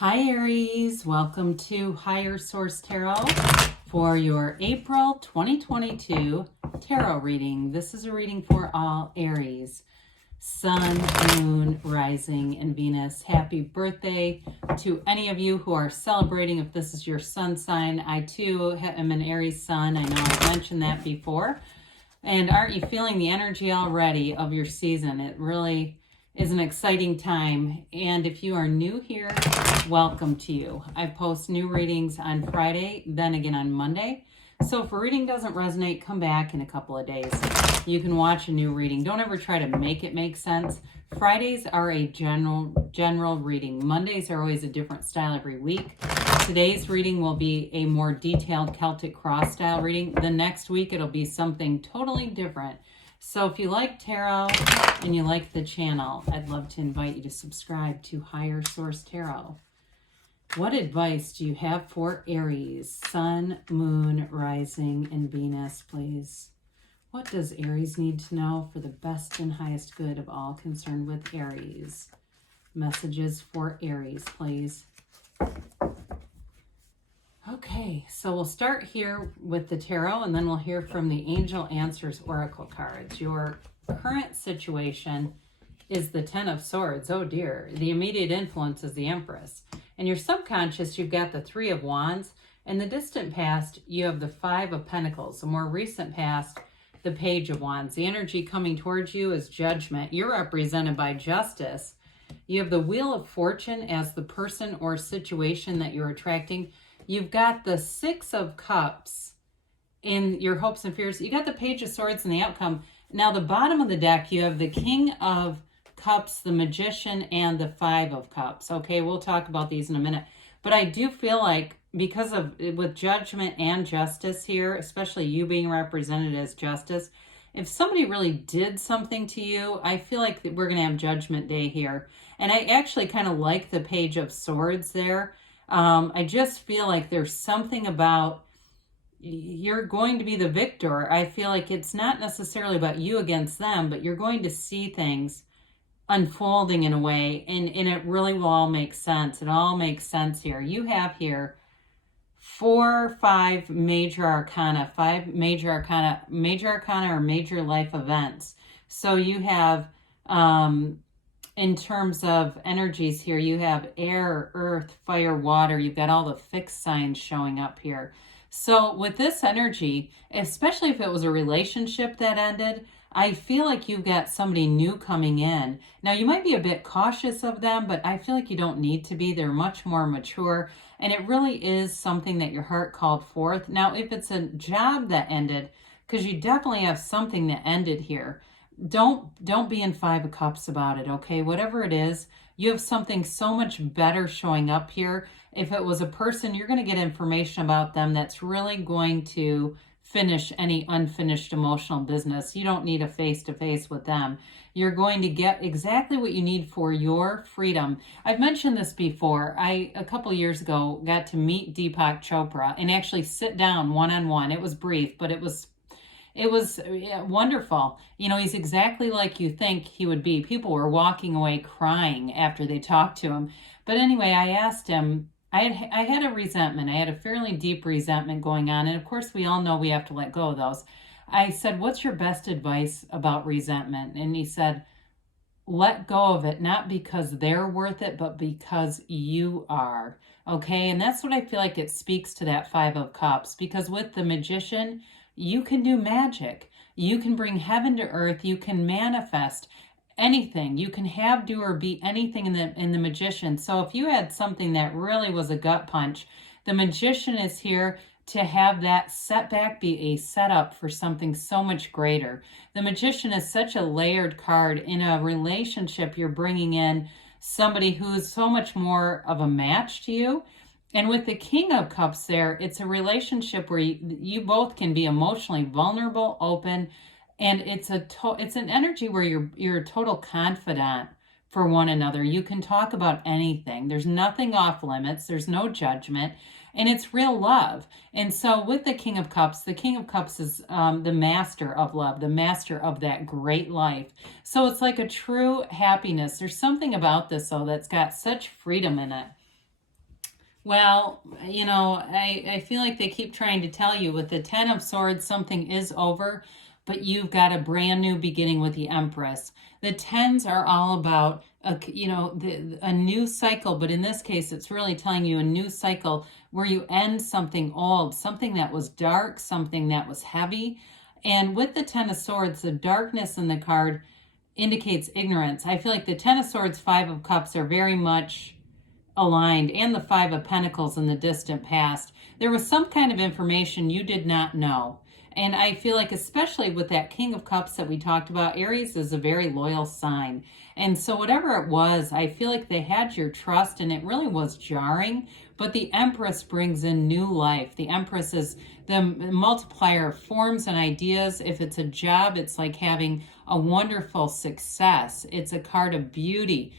Hi Aries, welcome to Higher Source Tarot for your April 2022 tarot reading. This is a reading for all Aries, Sun, Moon, Rising, and Venus. Happy birthday to any of you who are celebrating. If this is your sun sign, I too am an Aries sun. I know I've mentioned that before. And aren't you feeling the energy already of your season? It really is an exciting time. And if you are new here, welcome to you. I post new readings on Friday, then again on Monday. So if a reading doesn't resonate, come back in a couple of days. You can watch a new reading. Don't ever try to make it make sense. Fridays are a general reading. Mondays are always a different style every week. Today's reading will be a more detailed Celtic cross style reading. The next week it'll be something totally different. So if you like tarot and you like the channel, I'd love to invite you to subscribe to Higher Source Tarot. What advice do you have for Aries, Sun, Moon, Rising, and Venus, please? What does Aries need to know for the best and highest good of all concerned with Aries? Messages for Aries, please. Okay, so we'll start here with the tarot, and then we'll hear from the Angel Answers Oracle cards. Your current situation is the Ten of Swords. Oh dear. The immediate influence is the Empress. In your subconscious, you've got the Three of Wands. In the distant past, you have the Five of Pentacles. The more recent past, the Page of Wands. The energy coming towards you is Judgment. You're represented by Justice. You have the Wheel of Fortune as the person or situation that you're attracting. You've got the Six of Cups in your hopes and fears. You got the Page of Swords in the outcome. Now, the bottom of the deck, you have the King of Cups, the Magician, and the Five of Cups. Okay, we'll talk about these in a minute. But I do feel like because of with Judgment and Justice here, especially you being represented as Justice, if somebody really did something to you, I feel like we're going to have Judgment Day here. And I actually kind of like the Page of Swords there. I just feel like there's something about you're going to be the victor. I feel like it's not necessarily about you against them, but you're going to see things unfolding in a way, and it really will all make sense. It all makes sense here. You have here five major arcana or major life events. So you have, in terms of energies here, you have air, earth, fire, water. You've got all the fixed signs showing up here. So with this energy, especially if it was a relationship that ended, I feel like you've got somebody new coming in. Now, you might be a bit cautious of them, but I feel like you don't need to be. They're much more mature, and it really is something that your heart called forth. Now, if it's a job that ended, because you definitely have something that ended here, don't be in Five of Cups about it, okay? Whatever it is, you have something so much better showing up here. If it was a person, you're going to get information about them that's really going to finish any unfinished emotional business. You don't need a face-to-face with them. You're going to get exactly what you need for your freedom. I've mentioned this before. I, a couple years ago, got to meet Deepak Chopra and actually sit down one-on-one. It was brief, but it was wonderful. You know, he's exactly like you think he would be. People were walking away crying after they talked to him. But anyway, I asked him, I had a resentment. I had a fairly deep resentment going on. And of course, we all know we have to let go of those. I said, what's your best advice about resentment? And he said, let go of it, not because they're worth it, but because you are. Okay. And that's what I feel like it speaks to that Five of Cups, because with the Magician, you can do magic. You can bring heaven to earth. You can manifest anything. You can have, do, or be anything in the Magician. So if you had something that really was a gut punch, the Magician is here to have that setback be a setup for something so much greater. The Magician is such a layered card. In a relationship, you're bringing in somebody who is so much more of a match to you. And with the King of Cups there, it's a relationship where you both can be emotionally vulnerable, open, and it's an energy where you're a total confidant for one another. You can talk about anything. There's nothing off limits. There's no judgment, and it's real love. And so with the King of Cups is the master of love, the master of that great life. So it's like a true happiness. There's something about this, though, that's got such freedom in it. Well, I feel like they keep trying to tell you with the Ten of Swords, something is over, but you've got a brand new beginning with the Empress. The tens are all about a new cycle, but in this case, it's really telling you a new cycle where you end something old, something that was dark, something that was heavy. And with the Ten of Swords, the darkness in the card indicates ignorance. I feel like the Ten of Swords, Five of Cups are very much aligned, and the Five of Pentacles in the distant past. There was some kind of information you did not know. And I feel like, especially with that King of Cups that we talked about, Aries is a very loyal sign. And so, whatever it was, I feel like they had your trust and it really was jarring. But the Empress brings in new life. The Empress is the multiplier of forms and ideas. If it's a job, it's like having a wonderful success. It's a card of beauty,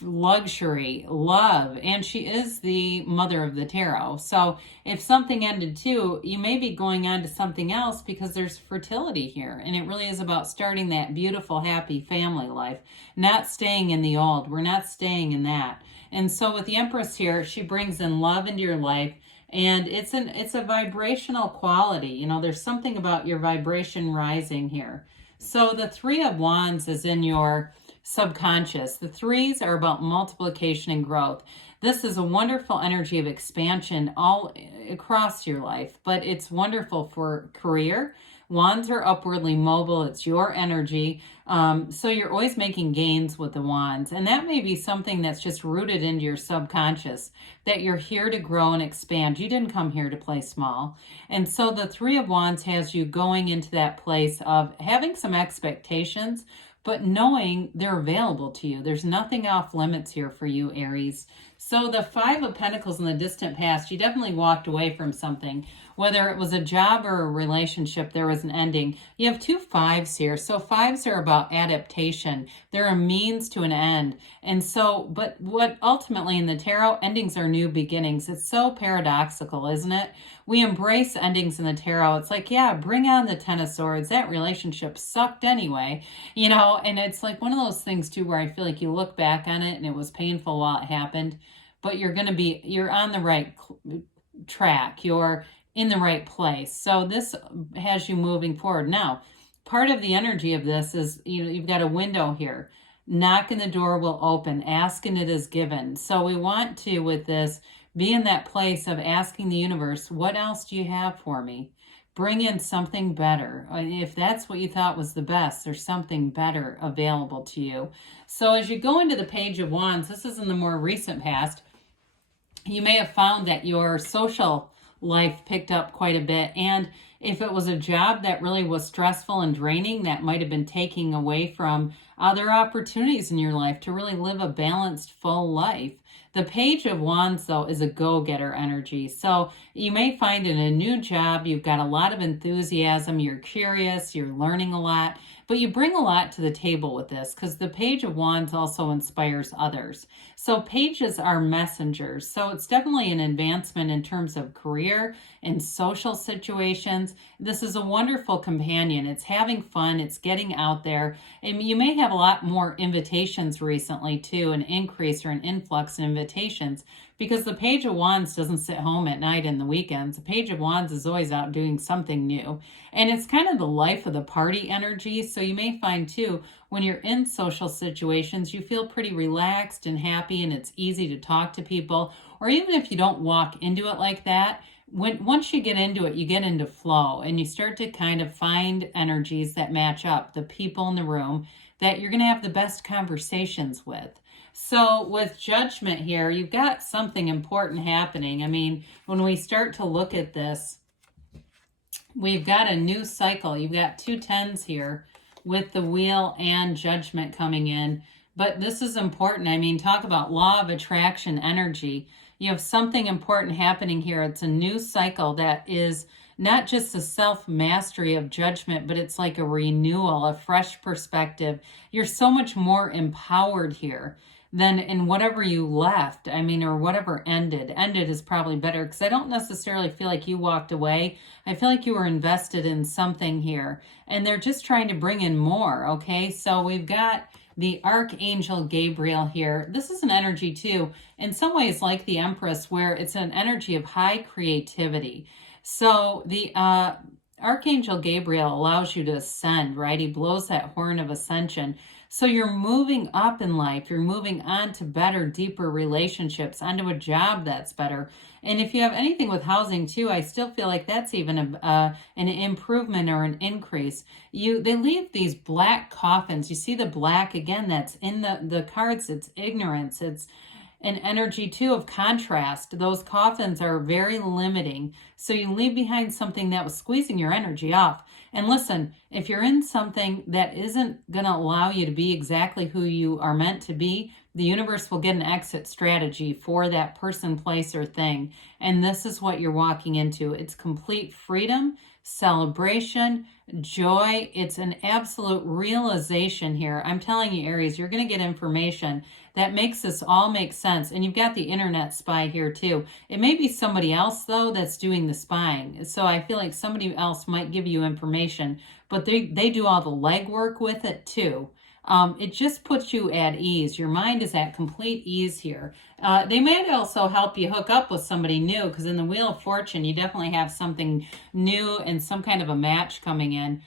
luxury, love, and she is the mother of the tarot. So if something ended too, you may be going on to something else because there's fertility here, and it really is about starting that beautiful, happy family life, not staying in the old. We're not staying in that. And so with the Empress here, she brings in love into your life, and it's a vibrational quality. There's something about your vibration rising here. So the Three of Wands is in your subconscious. The threes are about multiplication and growth. This is a wonderful energy of expansion all across your life, but it's wonderful for career. Wands are upwardly mobile. It's your energy. So you're always making gains with the wands. And that may be something that's just rooted into your subconscious, that you're here to grow and expand. You didn't come here to play small. And so the Three of Wands has you going into that place of having some expectations, but knowing they're available to you. There's nothing off limits here for you, Aries. So the Five of Pentacles in the distant past, you definitely walked away from something. Whether it was a job or a relationship, there was an ending. You have two fives here. So fives are about adaptation. They're a means to an end. And so, but what ultimately in the tarot, endings are new beginnings. It's so paradoxical, isn't it? We embrace endings in the tarot. It's like, yeah, bring on the Ten of Swords. That relationship sucked anyway, and it's like one of those things too where I feel like you look back on it and it was painful while it happened, but you're on the right track. You're in the right place. So this has you moving forward. Now, part of the energy of this is, you've got a window here. Knock and the door will open. Ask and it is given. So we want to, with this, be in that place of asking the universe, what else do you have for me? Bring in something better. If that's what you thought was the best, there's something better available to you. So as you go into the Page of Wands, this is in the more recent past, you may have found that your social life picked up quite a bit. And if it was a job that really was stressful and draining, that might have been taking away from other opportunities in your life to really live a balanced, full life. The Page of Wands, though, is a go-getter energy. So you may find in a new job, you've got a lot of enthusiasm, you're curious, you're learning a lot, but you bring a lot to the table with this because the Page of Wands also inspires others. So pages are messengers. So it's definitely an advancement in terms of career and social situations. This is a wonderful companion. It's having fun. It's getting out there. And you may have a lot more invitations recently too, an increase or an influx in invitations, because the Page of Wands doesn't sit home at night and the weekends. The Page of Wands is always out doing something new. And it's kind of the life of the party energy. So you may find too, when you're in social situations, you feel pretty relaxed and happy and it's easy to talk to people. Or even if you don't walk into it like that, once you get into it, you get into flow and you start to kind of find energies that match up, the people in the room that you're going to have the best conversations with. So with Judgment here, you've got something important happening. I mean, when we start to look at this, we've got a new cycle. You've got two tens here with the Wheel and Judgment coming in. But this is important. I mean, talk about law of attraction energy. You have something important happening here. It's a new cycle that is not just the self-mastery of Judgment, but it's like a renewal, a fresh perspective. You're so much more empowered here than in whatever you left. I mean, or whatever ended. Ended is probably better because I don't necessarily feel like you walked away. I feel like you were invested in something here. And they're just trying to bring in more, okay? So we've got the Archangel Gabriel here. This is an energy too, in some ways like the Empress, where it's an energy of high creativity. So the Archangel Gabriel allows you to ascend, right? He blows that horn of ascension. So you're moving up in life. You're moving on to better, deeper relationships, onto a job that's better. And if you have anything with housing too, I still feel like that's even an improvement or an increase. They leave these black coffins. You see the black again, that's in the cards. It's ignorance. It's an energy too of contrast. Those coffins are very limiting. So you leave behind something that was squeezing your energy off. And listen, if you're in something that isn't going to allow you to be exactly who you are meant to be, the universe will get an exit strategy for that person, place, or thing. And this is what you're walking into. It's complete freedom, celebration, joy. It's an absolute realization here. I'm telling you, Aries, you're going to get information that makes this all make sense. And you've got the internet spy here too. It may be somebody else though that's doing the spying. So I feel like somebody else might give you information, but they do all the legwork with it too. It just puts you at ease. Your mind is at complete ease here. They might also help you hook up with somebody new, because in the Wheel of Fortune, you definitely have something new and some kind of a match coming in.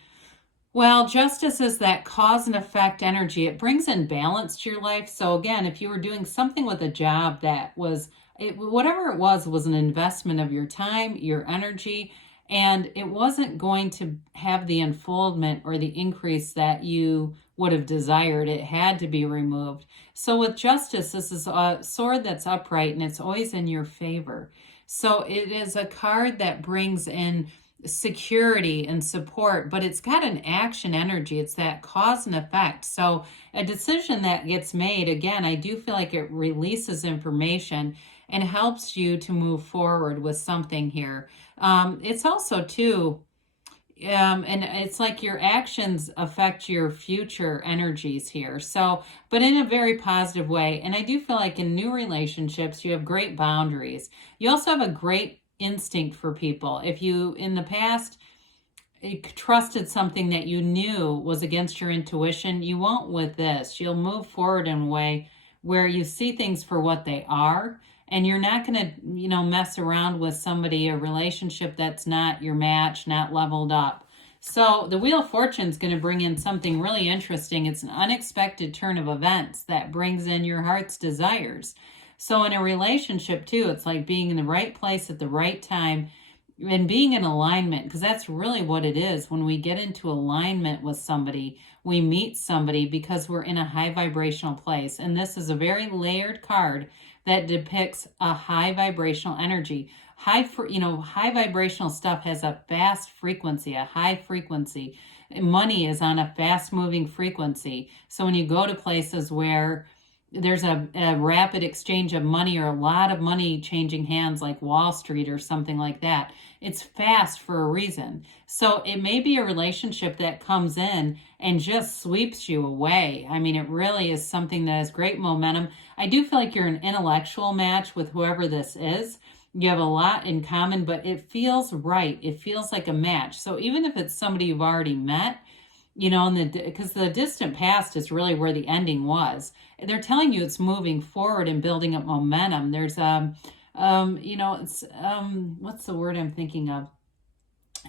Well, justice is that cause and effect energy. It brings in balance to your life. So again, if you were doing something with a job that was, whatever it was an investment of your time, your energy, and it wasn't going to have the unfoldment or the increase that you would have desired. It had to be removed. So with justice, this is a sword that's upright and it's always in your favor. So it is a card that brings in security and support, but it's got an action energy. It's that cause and effect. So a decision that gets made, again, I do feel like it releases information and helps you to move forward with something here. It's also too, and it's like your actions affect your future energies here. So, but in a very positive way. And I do feel like in new relationships, you have great boundaries. You also have a great instinct for people. If you in the past trusted something that you knew was against your intuition, you won't with this. You'll move forward in a way where you see things for what they are, and you're not going to, mess around with somebody, a relationship that's not your match, not leveled up. So the Wheel of Fortune is going to bring in something really interesting. It's an unexpected turn of events that brings in your heart's desires. So in a relationship too, it's like being in the right place at the right time and being in alignment, because that's really what it is. When we get into alignment with somebody, we meet somebody because we're in a high vibrational place. And this is a very layered card that depicts a high vibrational energy. High vibrational stuff has a fast frequency, a high frequency. Money is on a fast moving frequency. So when you go to places where there's a rapid exchange of money, or a lot of money changing hands, like Wall Street or something like that, it's fast for a reason. So it may be a relationship that comes in and just sweeps you away. I mean, it really is something that has great momentum. I do feel like you're an intellectual match with whoever this is. You have a lot in common, but it feels right. It feels like a match. So even if it's somebody you've already met, because the distant past is really where the ending was. They're telling you it's moving forward and building up momentum. There's it's what's the word I'm thinking of?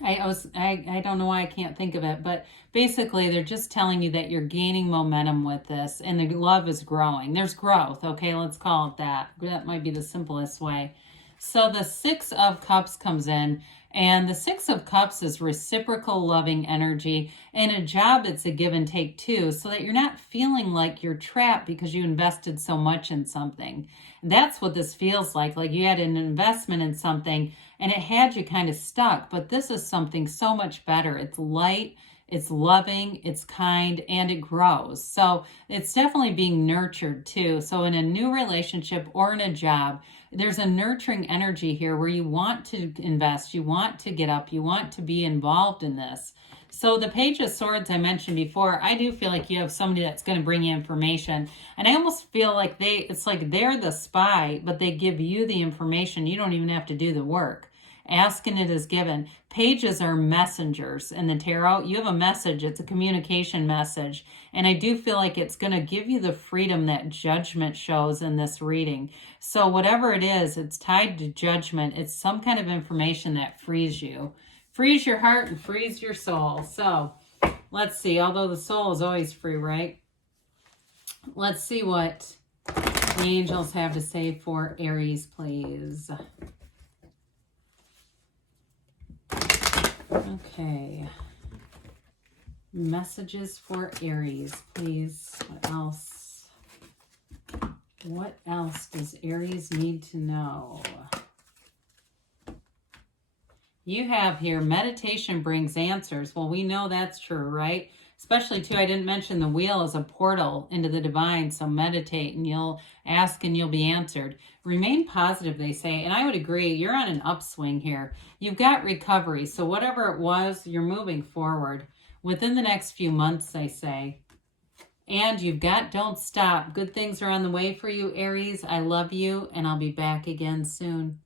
I don't know why I can't think of it, but basically they're just telling you that you're gaining momentum with this, and the love is growing. There's growth. Okay, let's call it that. That might be the simplest way. So the Six of Cups comes in, and the Six of Cups is reciprocal loving energy. And a job, it's a give and take too, so that you're not feeling like you're trapped because you invested so much in something. That's what this feels like you had an investment in something and it had you kind of stuck. But this is something so much better. It's light, it's loving, it's kind, and it grows. So it's definitely being nurtured too. So in a new relationship or in a job, there's a nurturing energy here where you want to invest, you want to get up, you want to be involved in this. So the Page of Swords I mentioned before, I do feel like you have somebody that's going to bring you information. And I almost feel like it's like they're the spy, but they give you the information. You don't even have to do the work. Asking it is given. Pages are messengers in the tarot. You have a message. It's a communication message. And I do feel like it's going to give you the freedom that judgment shows in this reading. So whatever it is, it's tied to judgment. It's some kind of information that frees you. Frees your heart and frees your soul. So let's see. Although the soul is always free, right? Let's see what the angels have to say for Aries, please. Okay. Messages for Aries, please. What else? What else does Aries need to know? You have here, meditation brings answers. Well, we know that's true, right? Especially, too, I didn't mention the wheel is a portal into the divine, so meditate and you'll ask and you'll be answered. Remain positive, they say, and I would agree. You're on an upswing here. You've got recovery, so whatever it was, you're moving forward within the next few months, they say. And you've got don't stop. Good things are on the way for you, Aries. I love you, and I'll be back again soon.